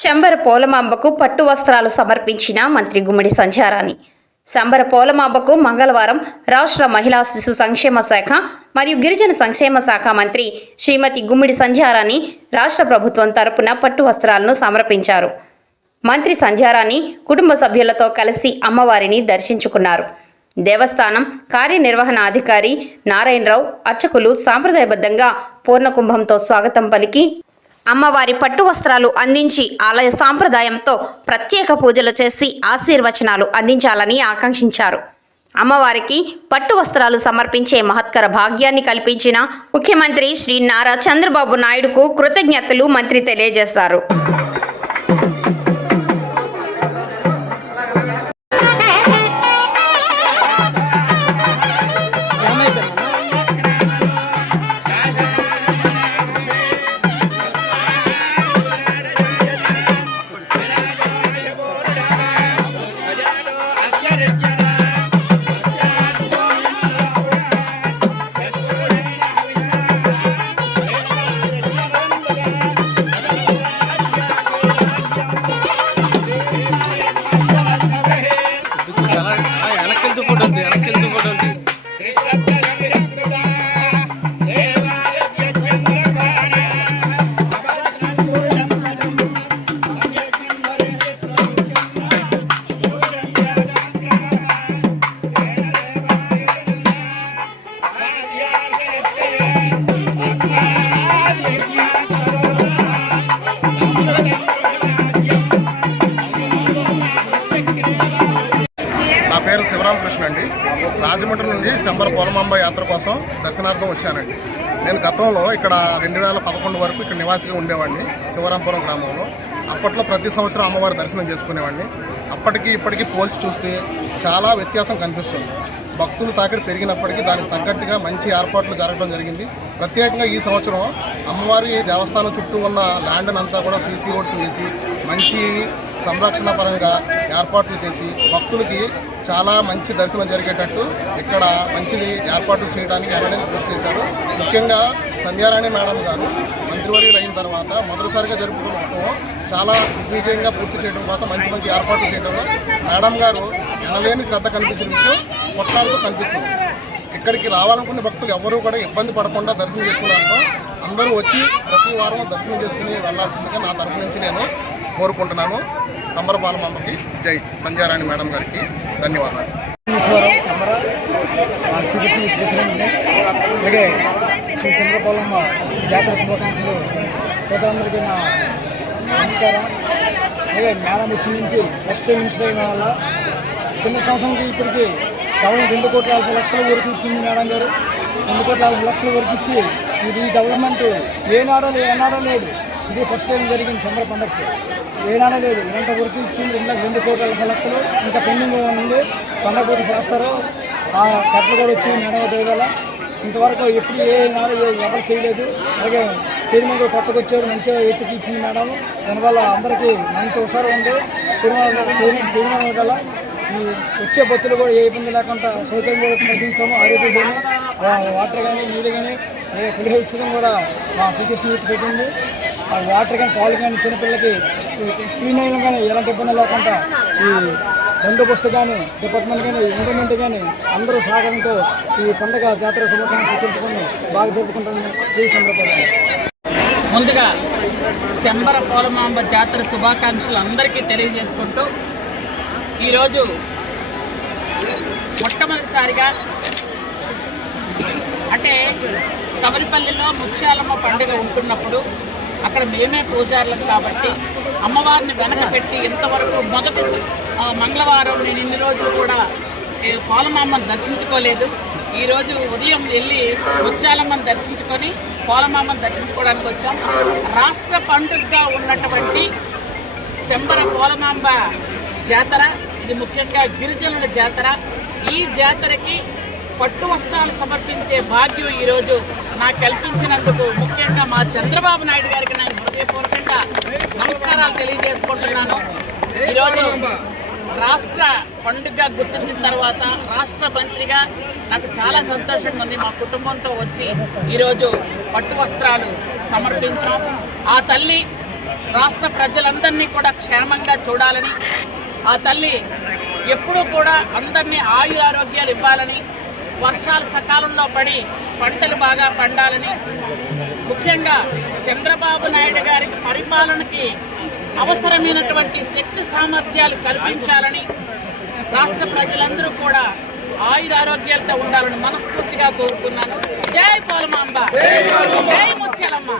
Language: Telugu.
శంబర పోలమాంబకు పట్టు వస్త్రాలు సమర్పించిన మంత్రి గుమ్మడి సంచారాని శంబర పోలమాంబకు మంగళవారం రాష్ట్ర మహిళా శిశు సంక్షేమ శాఖ మరియు గిరిజన సంక్షేమ శాఖ మంత్రి శ్రీమతి గుమ్మిడి సంధ్యారాణి రాష్ట్ర ప్రభుత్వం తరపున పట్టు వస్త్రాలను సమర్పించారు. మంత్రి సంధ్యారాణి కుటుంబ సభ్యులతో కలిసి అమ్మవారిని దర్శించుకున్నారు. దేవస్థానం కార్యనిర్వహణ అధికారి నారాయణరావు అర్చకులు సాంప్రదాయబద్ధంగా పూర్ణకుంభంతో స్వాగతం పలికి అమ్మవారి పట్టు వస్త్రాలు అందించి ఆలయ సాంప్రదాయంతో ప్రత్యేక పూజలు చేసి ఆశీర్వచనాలు అందించాలని ఆకాంక్షించారు. అమ్మవారికి పట్టు వస్త్రాలు సమర్పించే మహత్కర భాగ్యాన్ని కల్పించిన ముఖ్యమంత్రి శ్రీ నారా చంద్రబాబు నాయుడుకు కృతజ్ఞతలు మంత్రి తెలియజేశారు. అండి రాజమండ్రి నుండి శంబర పోలమాంబ యాత్ర కోసం దర్శనార్థం వచ్చానండి. నేను గతంలో ఇక్కడ రెండు వేల పదకొండు వరకు ఇక్కడ నివాసిగా ఉండేవాడిని శివరాంపురం గ్రామంలో. అప్పట్లో ప్రతి సంవత్సరం అమ్మవారి దర్శనం చేసుకునేవాడిని. అప్పటికి ఇప్పటికీ పోల్చి చూస్తే చాలా వ్యత్యాసం కనిపిస్తుంది. భక్తులు తాకిడి పెరిగినప్పటికీ దానికి తగ్గట్టుగా మంచి ఏర్పాట్లు జరగడం జరిగింది. ప్రత్యేకంగా ఈ సంవత్సరం అమ్మవారి దేవస్థానం చుట్టూ ఉన్న ల్యాండ్ అంతా కూడా సీసీ రోడ్స్ వేసి మంచి సంరక్షణ పరంగా ఏర్పాట్లు చేసి భక్తులకి చాలా మంచి దర్శనం జరిగేటట్టు ఇక్కడ మంచిది ఏర్పాట్లు చేయడానికి ఎమ్మెల్యే కృషి చేశారు. ముఖ్యంగా సంధ్యారాణి మేడం గారు మంత్రివర్యులు అయిన తర్వాత మొదటిసారిగా జరుపుకున్న ఉత్సవం చాలా విజయంగా పూర్తి చేయడం కోసం మంచి మంచి ఏర్పాట్లు చేయడంలో మేడం గారు ఎనలేని శ్రద్ధ కనిపించిన విషయం కొట్లాడుతూ కనిపిస్తుంది. ఇక్కడికి రావాలనుకునే భక్తులు ఎవరూ కూడా ఇబ్బంది పడకుండా దర్శనం చేసుకున్నారో అందరూ వచ్చి ప్రతి వారం దర్శనం చేసుకుని వెళ్ళాల్సిందిగా నా తరఫు నుంచి నేను కోరుకుంటున్నాను. సంబరపాలమ్మకి జై సంధ్యారాణి మేడం గారికి ధన్యవాదాలు. అలాగే శ్రీ చంద్రపాలమ్మ జాతర శుభాకాంక్షలు ప్రధానందరికీ నా నమస్కారం. అలాగే మేడం ఇచ్చి నుంచి ఫస్ట్ మినిస్టర్ అయిన వల్ల కింద సంవత్సరంకి ఇప్పటికి కేవలం రెండు కోట్ల యాభై లక్షల వరకు ఇచ్చింది మేడం గారు. రెండు కోట్ల యాభై లక్షల వరకు ఇచ్చి ఇది ఈ డెవలప్మెంట్ ఏనాడో లేదు ఏనాడో లేదు. ఇది ఫస్ట్ టైం జరిగిన చంద్ర పండగకి ఏడానే లేదు ఎంత వరకు ఇచ్చింది రెండు రెండు కోట్ల యాభై లక్షలు. ఇంకా పెండింగ్ ఉంది పండగ పూర్తి చేస్తారు ఆ సెట్లు కూడా వచ్చి మేడం దేవాల ఇంతవరకు ఎప్పుడు ఏ నాడు ఎవరు చేయలేదు. అలాగే చైర్మన్ కూడా కొత్తగా వచ్చారు మంచిగా ఎత్తుకు ఇచ్చింది మేడం. దానివల్ల అందరికీ మంచి ఉత్సాహం ఉంది. చైర్మన్ చైర్మన్ వల్ల ఈ వచ్చే భక్తులు కూడా ఏ ఇబ్బంది లేకుండా సౌకర్యం కూడా కల్పించాము ఆరోగ్యం కానీ వాటర్ కానీ నీళ్ళు కానీ పులిహ ఇచ్చడం కూడా మా శ్రీకృష్ణ పెట్టింది. వాటర్ కానీ పాలు కానీ చిన్నపిల్లలకి క్లీన్ కానీ ఎలాంటి ఇబ్బంది లేకుండా ఈ బందోబస్తు కానీ డిపార్ట్మెంట్ కానీ ఇంటర్మెంట్ కానీ అందరూ సహకారంతో ఈ పండుగ జాతర శుభాకాంక్షలు చెప్పుకొని బాగా జరుపుకుంటామని జై సందర్భంగా ముందుగా శంబర పోలమాంబ జాతర శుభాకాంక్షలు అందరికీ తెలియజేసుకుంటూ ఈరోజు మొట్టమొదటిసారిగా అంటే తమరిపల్లిలో ముత్యాలమ్మ పండుగ ఉంటున్నప్పుడు అక్కడ మేమే పూజారులం కాబట్టి అమ్మవారిని వెనక పెట్టి ఇంతవరకు మొదటి మంగళవారం నేను ఇన్ని రోజులు కూడా ఏ, దర్శించుకోలేదు. ఈరోజు ఉదయం వెళ్ళి ఉచ్చాలమ్మను దర్శించుకొని పోలమామ్మను దర్శించుకోవడానికి వచ్చాం. రాష్ట్ర పండుగగా ఉన్నటువంటి శంబర పోలమాంబ జాతర ఇది ముఖ్యంగా గిరిజనుల జాతర. ఈ జాతరకి పట్టు వస్త్రాలు సమర్పించే భాగ్యం ఈరోజు నాకు కల్పించినందుకు ముఖ్యంగా మా చంద్రబాబు నాయుడు గారికి నేను హృదయపూర్వకంగా నమస్కారాలు తెలియజేసుకుంటున్నాను. ఈరోజు రాష్ట్ర పండుగ గుర్తించిన తర్వాత రాష్ట్ర మంత్రిగా నాకు చాలా సంతోషంగా ఉంది. మా కుటుంబంతో వచ్చి ఈరోజు పట్టు వస్త్రాలు సమర్పించాం. ఆ తల్లి రాష్ట్ర ప్రజలందరినీ కూడా క్షేమంగా చూడాలని ఆ తల్లి ఎప్పుడూ కూడా అందరినీ ఆయు ఆరోగ్యాలు ఇవ్వాలని వర్షాలు సకాలంలో పడి పంటలు బాగా పండాలని ముఖ్యంగా చంద్రబాబు నాయుడు గారికి పరిపాలనకి అవసరమైనటువంటి శక్తి సామర్థ్యాలు కల్పించాలని రాష్ట్ర ప్రజలందరూ కూడా ఆయురారోగ్యాలతో ఉండాలని మనస్ఫూర్తిగా కోరుతున్నాను. జై పోలమాంబ. జై ముత్యాలమ్మ.